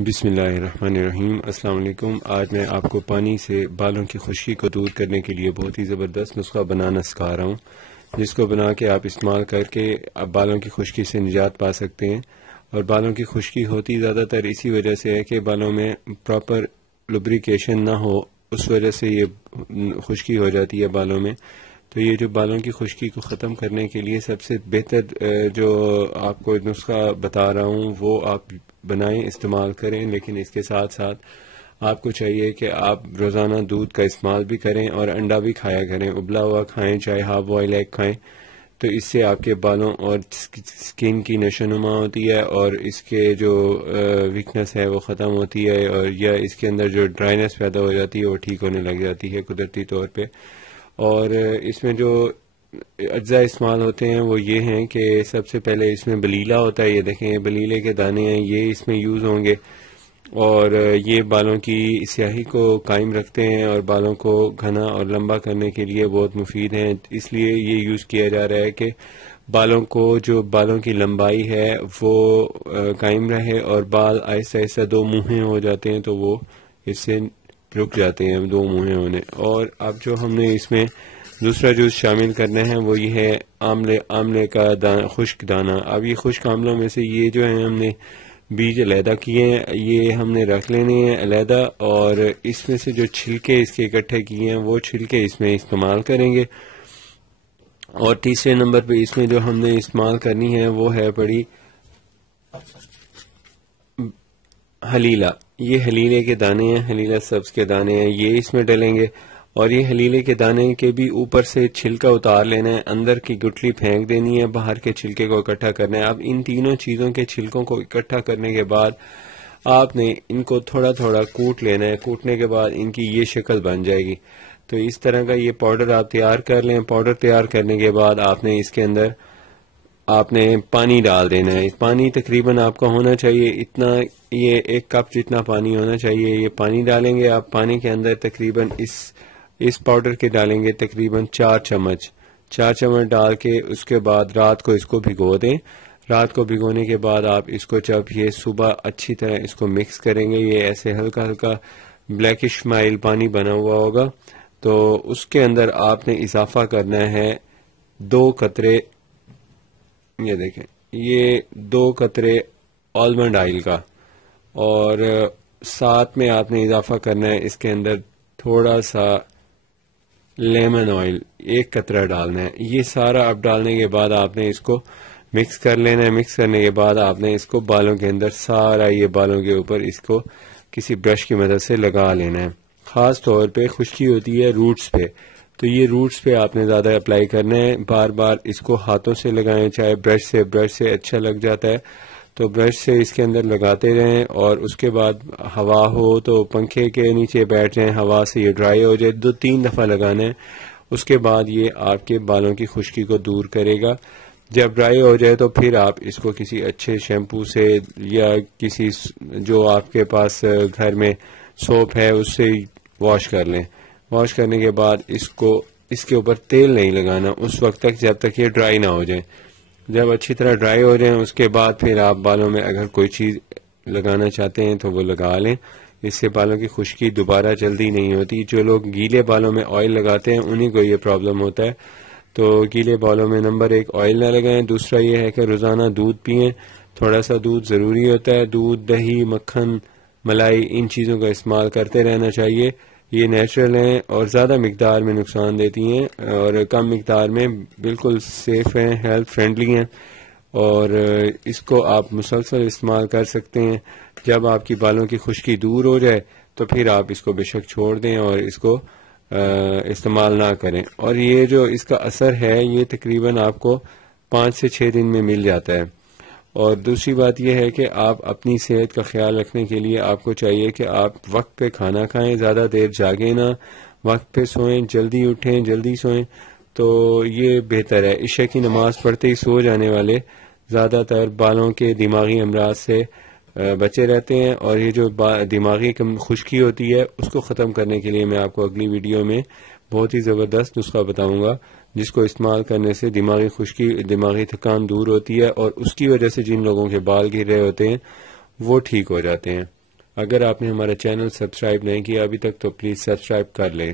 بسم اللہ الرحمن الرحیم۔ السلام علیکم۔ آج میں آپ کو پانی سے بالوں کی خشکی کو دور کرنے کے لیے بہت ہی زبردست نسخہ بنانا سکھا رہا ہوں، جس کو بنا کے آپ استعمال کر کے آپ بالوں کی خشکی سے نجات پا سکتے ہیں۔ اور بالوں کی خشکی ہوتی زیادہ تر اسی وجہ سے ہے کہ بالوں میں پراپر لبریکیشن نہ ہو، اس وجہ سے یہ خشکی ہو جاتی ہے بالوں میں۔ تو یہ جو بالوں کی خشکی کو ختم کرنے کے لیے سب سے بہتر جو آپ کو نسخہ بتا رہا ہوں وہ آپ بنائیں، استعمال کریں، لیکن اس کے ساتھ ساتھ آپ کو چاہیے کہ آپ روزانہ دودھ کا استعمال بھی کریں اور انڈا بھی کھایا کریں، ابلا ہوا کھائیں، چاہے ہاف بوائل ایگ کھائیں۔ تو اس سے آپ کے بالوں اور سکن کی نشو نما ہوتی ہے اور اس کے جو ویکنس ہے وہ ختم ہوتی ہے، اور یا اس کے اندر جو ڈرائنس پیدا ہو جاتی ہے وہ ٹھیک ہونے لگ جاتی ہے قدرتی طور پہ۔ اور اس میں جو اجزاء استعمال ہوتے ہیں وہ یہ ہیں کہ سب سے پہلے اس میں بلیلا ہوتا ہے، یہ دیکھیں بلیلے کے دانے ہیں، یہ اس میں یوز ہوں گے اور یہ بالوں کی سیاہی کو قائم رکھتے ہیں اور بالوں کو گھنا اور لمبا کرنے کے لیے بہت مفید ہیں۔ اس لیے یہ یوز کیا جا رہا ہے کہ بالوں کو جو بالوں کی لمبائی ہے وہ قائم رہے، اور بال آہستہ آہستہ دو منہیں ہو جاتے ہیں تو وہ اس سے رک جاتے ہیں دو منہیں ہونے۔ اور اب جو ہم نے اس میں دوسرا جوس شامل کرنا ہے وہ یہ ہے آملے کا خشک دانہ۔ اب یہ خشک آملوں میں سے یہ جو ہیں ہم نے بیج علیحدہ کیے ہیں، یہ ہم نے رکھ لینے ہیں علیحدہ، اور اس میں سے جو چھلکے اس کے اکٹھے کیے ہیں وہ چھلکے اس میں استعمال کریں گے۔ اور تیسرے نمبر پہ اس میں جو ہم نے استعمال کرنی ہے وہ ہے پڑی حلیلہ۔ یہ حلیلے کے دانے ہیں، حلیلہ سبز کے دانے ہیں، یہ اس میں ڈلیں گے۔ اور یہ حلیلے کے دانے کے بھی اوپر سے چھلکا اتار لینا ہے، اندر کی گٹلی پھینک دینی ہے، باہر کے چھلکے کو اکٹھا کرنا ہے۔ اب ان تینوں چیزوں کے چھلکوں کو اکٹھا کرنے کے بعد آپ نے ان کو تھوڑا تھوڑا کوٹ لینا ہے، کوٹنے کے بعد ان کی یہ شکل بن جائے گی۔ تو اس طرح کا یہ پاؤڈر آپ تیار کر لیں۔ پاؤڈر تیار کرنے کے بعد آپ نے اس کے اندر آپ نے پانی ڈال دینا ہے۔ پانی تقریباً آپ کا ہونا چاہیے اتنا، یہ 1 کپ جتنا پانی ہونا چاہیے۔ یہ پانی ڈالیں گے آپ، پانی کے اندر تقریباً اس پاؤڈر کے ڈالیں گے تقریباً 4 چمچ ڈال کے اس کے بعد رات کو اس کو بھگو دیں۔ رات کو بھگونے کے بعد آپ اس کو جب یہ صبح اچھی طرح اس کو مکس کریں گے، یہ ایسے ہلکا ہلکا بلیکش مائل پانی بنا ہوا ہوگا، تو اس کے اندر آپ نے اضافہ کرنا ہے 2 قطرے، یہ دیکھیں یہ 2 قطرے آلمنڈ آئل کا، اور ساتھ میں آپ نے اضافہ کرنا ہے اس کے اندر تھوڑا سا لیمن آئل، 1 قطرہ ڈالنا ہے۔ یہ سارا اب ڈالنے کے بعد آپ نے اس کو مکس کر لینا ہے۔ مکس کرنے کے بعد آپ نے اس کو بالوں کے اندر سارا یہ بالوں کے اوپر اس کو کسی برش کی مدد سے لگا لینا ہے۔ خاص طور پہ خشکی ہوتی ہے روٹس پہ، تو یہ روٹس پہ آپ نے زیادہ اپلائی کرنا ہے۔ بار بار اس کو ہاتھوں سے لگائیں، چاہے برش سے اچھا لگ جاتا ہے تو برش سے اس کے اندر لگاتے رہیں، اور اس کے بعد ہوا ہو تو پنکھے کے نیچے بیٹھ جائیں، ہوا سے یہ ڈرائی ہو جائے، 2-3 دفعہ لگانا ہے۔ اس کے بعد یہ آپ کے بالوں کی خشکی کو دور کرے گا۔ جب ڈرائی ہو جائے تو پھر آپ اس کو کسی اچھے شیمپو سے یا کسی جو آپ کے پاس گھر میں سوپ ہے اس سے واش کر لیں۔ واش کرنے کے بعد اس کے اوپر تیل نہیں لگانا اس وقت تک جب تک یہ ڈرائی نہ ہو جائے۔ جب اچھی طرح ڈرائی ہو جائیں اس کے بعد پھر آپ بالوں میں اگر کوئی چیز لگانا چاہتے ہیں تو وہ لگا لیں، اس سے بالوں کی خشکی دوبارہ جلدی نہیں ہوتی۔ جو لوگ گیلے بالوں میں آئل لگاتے ہیں انہیں کو یہ پرابلم ہوتا ہے، تو گیلے بالوں میں نمبر 1 آئل نہ لگائیں۔ دوسرا یہ ہے کہ روزانہ دودھ پئیں، تھوڑا سا دودھ ضروری ہوتا ہے، دودھ، دہی، مکھن، ملائی، ان چیزوں کا استعمال کرتے رہنا چاہیے۔ یہ نیچرل ہیں اور زیادہ مقدار میں نقصان دیتی ہیں، اور کم مقدار میں بالکل سیف ہیں، ہیلتھ فرینڈلی ہیں، اور اس کو آپ مسلسل استعمال کر سکتے ہیں۔ جب آپ کی بالوں کی خشکی دور ہو جائے تو پھر آپ اس کو بے شک چھوڑ دیں اور اس کو استعمال نہ کریں۔ اور یہ جو اس کا اثر ہے یہ تقریباً آپ کو 5 سے 6 دن میں مل جاتا ہے۔ اور دوسری بات یہ ہے کہ آپ اپنی صحت کا خیال رکھنے کے لیے آپ کو چاہیے کہ آپ وقت پہ کھانا کھائیں، زیادہ دیر جاگیں نہ، وقت پہ سوئیں، جلدی اٹھیں، جلدی سوئیں، تو یہ بہتر ہے۔ عشاء کی نماز پڑھتے ہی سو جانے والے زیادہ تر بالوں کے دماغی امراض سے بچے رہتے ہیں، اور یہ جو دماغی خشکی ہوتی ہے اس کو ختم کرنے کے لیے میں آپ کو اگلی ویڈیو میں بہت ہی زبردست نسخہ بتاؤں گا، جس کو استعمال کرنے سے دماغی خشکی، دماغی تھکان دور ہوتی ہے، اور اس کی وجہ سے جن لوگوں کے بال گر رہے ہوتے ہیں وہ ٹھیک ہو جاتے ہیں۔ اگر آپ نے ہمارا چینل سبسکرائب نہیں کیا ابھی تک تو پلیز سبسکرائب کر لیں.